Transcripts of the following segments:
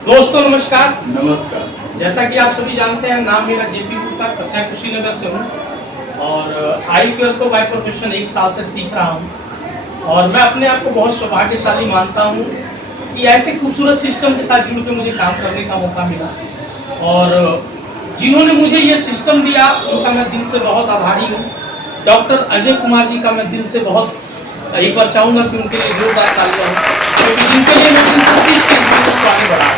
दोस्तों नमस्कार। नमस्कार। जैसा कि आप सभी जानते हैं, नाम मेरा जेपी गुप्ता, कस्या कुशीनगर से हूँ और आई क्यू को बाय प्रोफेशन 1 साल से सीख रहा हूँ। और मैं अपने आप को बहुत सौभाग्यशाली मानता हूँ कि ऐसे खूबसूरत सिस्टम के साथ जुड़ के मुझे काम करने का मौका मिला। और जिन्होंने मुझे ये सिस्टम दिया उनका मैं दिल से बहुत आभारी हूँ। डॉक्टर अजय कुमार जी का मैं दिल से बहुत एक बार चाहूँगा कि उनके लिए जोरदार तालियां हो, क्योंकि जिनके लिए मैं दिल से सीख के इसको आगे बढ़ा।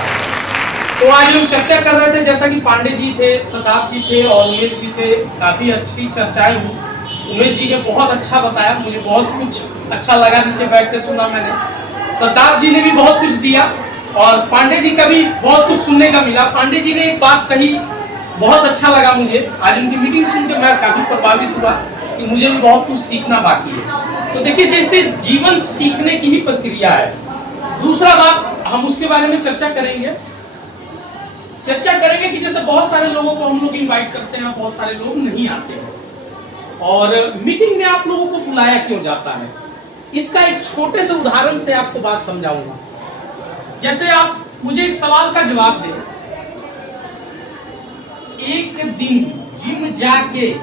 तो आज हम चर्चा कर रहे थे, जैसा कि पांडे जी थे, सदाब जी थे और उमेश जी थे, काफ़ी अच्छी चर्चाएं हुई। उमेश जी ने बहुत अच्छा बताया, मुझे बहुत कुछ अच्छा लगा, नीचे बैठ के सुना मैंने। सदाब जी ने भी बहुत कुछ दिया और पांडे जी का भी बहुत कुछ सुनने का मिला। पांडे जी ने एक बात कही, बहुत अच्छा लगा मुझे। आज उनकी मीटिंग सुन के मैं काफ़ी प्रभावित हुआ कि मुझे भी बहुत कुछ सीखना बाकी है। तो देखिए, जैसे जीवन सीखने की ही प्रक्रिया है। दूसरा बात, हम उसके बारे में चर्चा करेंगे कि जैसे बहुत सारे लोगों को हम लोग इनवाइट करते हैं, बहुत सारे लोग नहीं आते हैं और मीटिंग में आप लोगों को बुलाया क्यों जाता है, इसका एक छोटे से उदाहरण से आपको बात समझाऊंगा। जैसे आप मुझे एक सवाल का जवाब दें, एक दिन जिम जाके,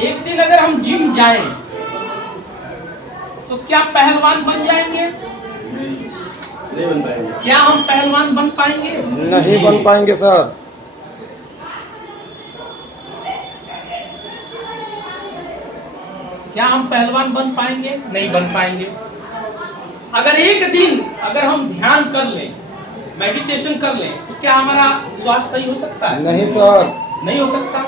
एक दिन अगर हम जिम जाएं तो क्या पहलवान बन जाएंगे? नहीं बन पाएंगे। क्या हम पहलवान बन पाएंगे? नहीं बन पाएंगे सर। क्या हम पहलवान बन पाएंगे? नहीं बन पाएंगे। अगर एक दिन अगर हम ध्यान कर लें, मेडिटेशन कर लें, तो क्या हमारा स्वास्थ्य सही हो सकता है? नहीं सर। नहीं हो सकता।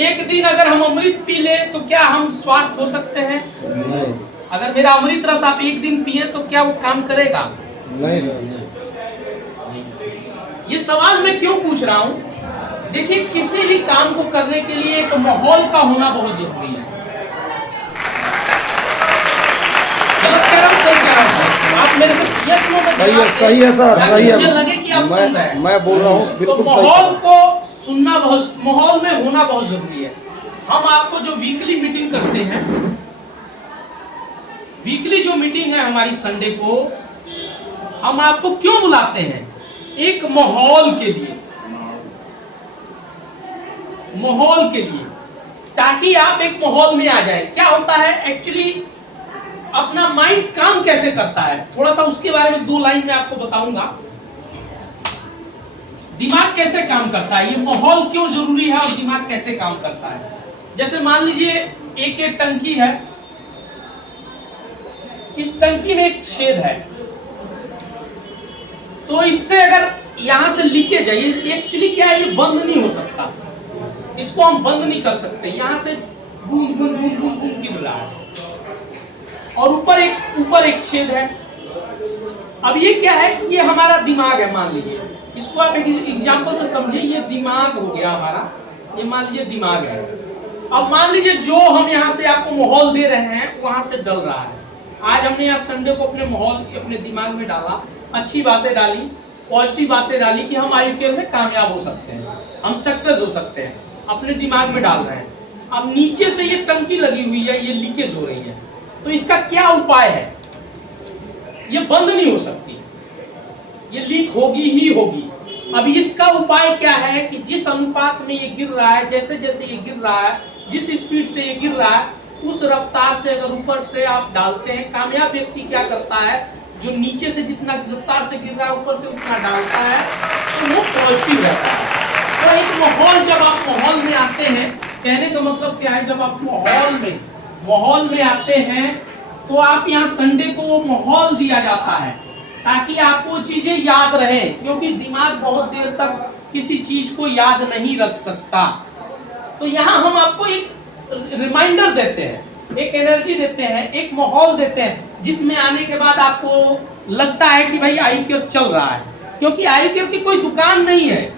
एक दिन अगर हम अमृत पी लें तो क्या हम स्वस्थ हो सकते हैं? नहीं। अगर मेरा अमृत रस आप एक दिन पिए तो क्या वो काम करेगा? नहीं सर। ये सवाल मैं क्यों पूछ रहा हूँ? देखिए, किसी भी काम को करने के लिए एक माहौल का होना बहुत जरूरी है। गलत कह रहा हूं, सही कह रहा हूं? आप मेरे से यस नो में सही है, जवाब सही है सर, ताकि सही है। मुझे लगे कि आप सुन रहे हैं। मैं बोल रहा हूँ तो बिल्कुल माहौल सही। को सुनना बहुत, माहौल में होना बहुत जरूरी है। हम आपको जो वीकली मीटिंग करते हैं, वीकली जो मीटिंग है हमारी संडे को, हम आपको क्यों बुलाते हैं? एक माहौल के लिए, माहौल के लिए, ताकि आप एक माहौल में आ जाए। क्या होता है एक्चुअली, अपना माइंड काम कैसे करता है, थोड़ा सा उसके बारे में 2 लाइन में आपको बताऊंगा। दिमाग कैसे काम करता है, ये माहौल क्यों जरूरी है और दिमाग कैसे काम करता है। जैसे मान लीजिए एक टंकी है, इस टंकी में एक छेद है, तो इससे अगर यहां से लीकेज है, ये एक्चुअली क्या है, ये बंद नहीं हो सकता, इसको हम बंद नहीं कर सकते। यहां से बूंद बूंद बूंद बूंद बूंद गिर रहा है और ऊपर एक छेद है। अब ये क्या है, ये हमारा दिमाग है। मान लीजिए, इसको आप एक एग्जांपल से समझिए, ये दिमाग हो गया हमारा, ये मान लीजिए दिमाग है। अब मान लीजिए जो हम यहाँ से आपको माहौल दे रहे हैं वहां से डल रहा है। आज हमने यहाँ संडे को अपने माहौल, अपने दिमाग में डाला, अच्छी बातें डाली, पॉजिटिव बातें डाली कि हम आईक्यू में कामयाब हो सकते हैं, हम सक्सेस हो सकते हैं, अपने दिमाग में डाल रहे हैं। अब नीचे से ये टंकी लगी हुई है, ये लीकेज हो रही है, तो इसका क्या उपाय है? ये बंद नहीं हो सकती, ये लीक होगी ही होगी। अब इसका उपाय क्या है कि जिस अनुपात में ये गिर रहा है, जैसे जैसे ये गिर रहा है, जिस स्पीड से ये गिर रहा है, उस रफ्तार से अगर ऊपर से आप डालते हैं। कामयाब व्यक्ति क्या करता है, जो नीचे से जितना रफ्तार से गिर रहा है ऊपर से उतना डालता है, तो वो पॉजिटिव रहता है। तो एक माहौल, जब आप माहौल में आते हैं, कहने का मतलब क्या है, जब आप माहौल में आते हैं तो आप यहाँ संडे को वो माहौल दिया जाता है ताकि आपको चीजें याद रहे, क्योंकि दिमाग बहुत देर तक किसी चीज को याद नहीं रख सकता। तो यहाँ हम आपको एक रिमाइंडर देते हैं, एक एनर्जी देते हैं, एक माहौल देते हैं, जिसमें आने के बाद आपको लगता है कि भाई आईक्यू चल रहा है। क्योंकि आईक्यू की कोई दुकान नहीं है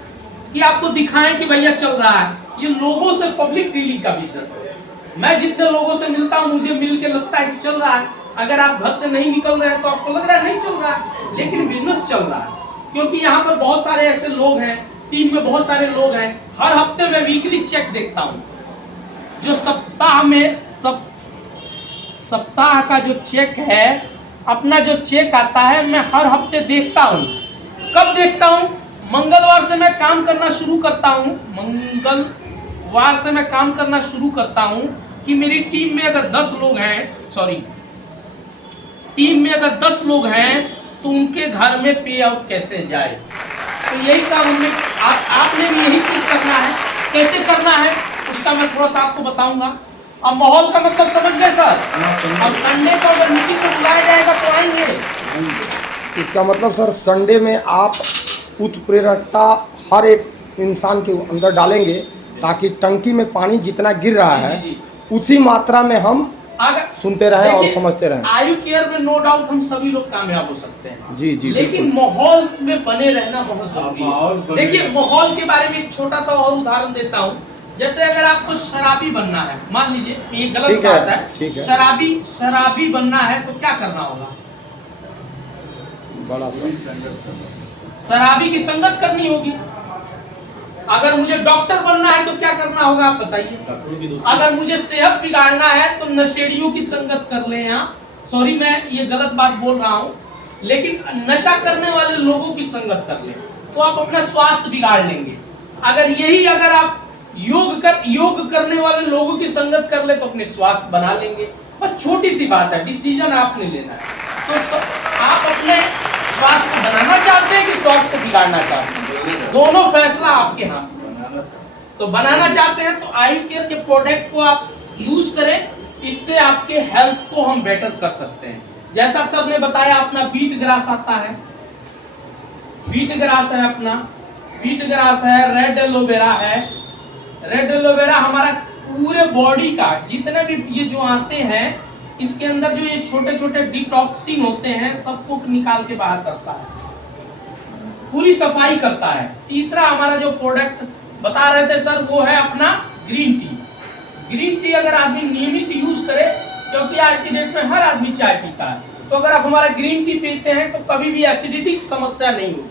कि आपको दिखाएं कि भैया चल रहा है। ये लोगों से पब्लिक डीलिंग का बिजनेस है। मैं जितने लोगों से मिलता हूँ, मुझे मिल के लगता है कि चल रहा है। अगर आप घर से नहीं निकल रहे हैं तो आपको लग रहा है नहीं चल रहा है, लेकिन बिजनेस चल रहा है। क्योंकि यहाँ पर बहुत सारे ऐसे लोग हैं, टीम में बहुत सारे लोग हैं। हर हफ्ते मैं वीकली चेक देखता हूँ, जो सप्ताह का जो चेक है अपना जो चेक आता है मैं हर हफ्ते देखता हूँ। कब देखता हूँ? मंगलवार से मैं काम करना शुरू करता हूँ। मंगलवार से मैं काम करना शुरू करता हूँ कि मेरी टीम में अगर 10 लोग हैं, टीम में अगर 10 लोग हैं तो उनके घर में पे आउट कैसे जाए। तो यही काम हमने आपने भी यही चीज करना है। कैसे करना है उसका मैं थोड़ा सा आपको बताऊंगा। अब माहौल का मतलब समझ गए सर? अब संडे को अगर मीटिंग को बुलाया जाएगा तो आएंगे। इसका मतलब सर संडे में आप उत्प्रेरकता हर एक इंसान के अंदर डालेंगे ताकि टंकी में पानी जितना गिर रहा है जी। उसी मात्रा में हम अगर सुनते रहें और देखिए, समझते रहें। आयु केयर में नो डाउट हम सभी लोग कामयाब हो सकते हैं। जी जी लेकिन बिल्कुल। माहौल में बने रहना बहुत जरूरी माहौल है। बने देखिए माहौल के बारे में एक छोटा सा और उदाहरण देता हूँ। जैसे अगर आपको शराबी बनना है, मान लीजिए ये गलत ठीक है, बात है, ठीक है। शराबी बनना है तो क्या करना होगा? बड़ा पूरी सर संगत करना। शराबी की संगत करनी होगी। अगर मुझे डॉक्टर बनना है तो क्या करना होगा आप बताइए? डॉक्टरों की दोस्ती। अगर मुझे सेहत बिगाड़ना है तो नशेड़ियों की संगत कर ले। यहाँ सॉरी मैं ये गलत बात बोल रहा हूँ, लेकिन नशा करने वाले लोगों की संगत कर ले तो आप अपना स्वास्थ्य बिगाड़ लेंगे। अगर आप योग करने वाले लोगों की संगत कर ले तो अपने स्वास्थ्य बना लेंगे। बस छोटी सी बात है, डिसीजन आपने लेना है। तो आप अपने स्वास्थ्य बनाना चाहते हैं कि स्वास्थ्य बिगाड़ना चाहते हैं? दोनों फैसला आपके हाथ में। बनाना चाहिए। तो बनाना चाहते हैं तो आयु केयर के प्रोडक्ट को आप यूज करें, इससे आपके हेल्थ को हम बेटर कर सकते हैं। जैसा सर ने बताया अपना बीट ग्रास आता है, बीट ग्रास है अपना, बीट ग्रास है, रेड एलोवेरा है। रेड एलोवेरा हमारा पूरे बॉडी का जितने भी ये जो आते हैं इसके अंदर जो ये छोटे छोटे डिटॉक्सिन होते हैं सबको निकाल के बाहर करता है, पूरी सफाई करता है। तीसरा हमारा जो प्रोडक्ट बता रहे थे सर वो है अपना ग्रीन टी। ग्रीन टी अगर आदमी नियमित यूज करे, क्योंकि आज की डेट में हर आदमी चाय पीता है, तो अगर आप हमारा ग्रीन टी पीते हैं तो कभी भी एसिडिटी की समस्या नहीं होगी।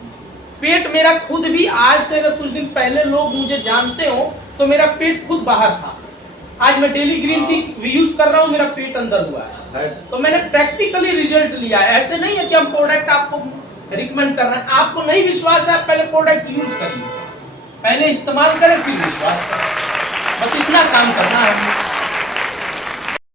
पेट मेरा खुद भी, आज से अगर कुछ दिन पहले लोग मुझे जानते हो तो मेरा पेट खुद बाहर था, आज मैं डेली ग्रीन टी यूज कर रहा हूँ, मेरा पेट अंदर हुआ है। तो मैंने प्रैक्टिकली रिजल्ट लिया है। ऐसे नहीं है कि हम प्रोडक्ट आपको रिकमेंड कर रहे हैं। आपको नहीं विश्वास है, आप पहले प्रोडक्ट यूज करिए, पहले इस्तेमाल करें फिर विश्वास करें। बस इतना काम करना है।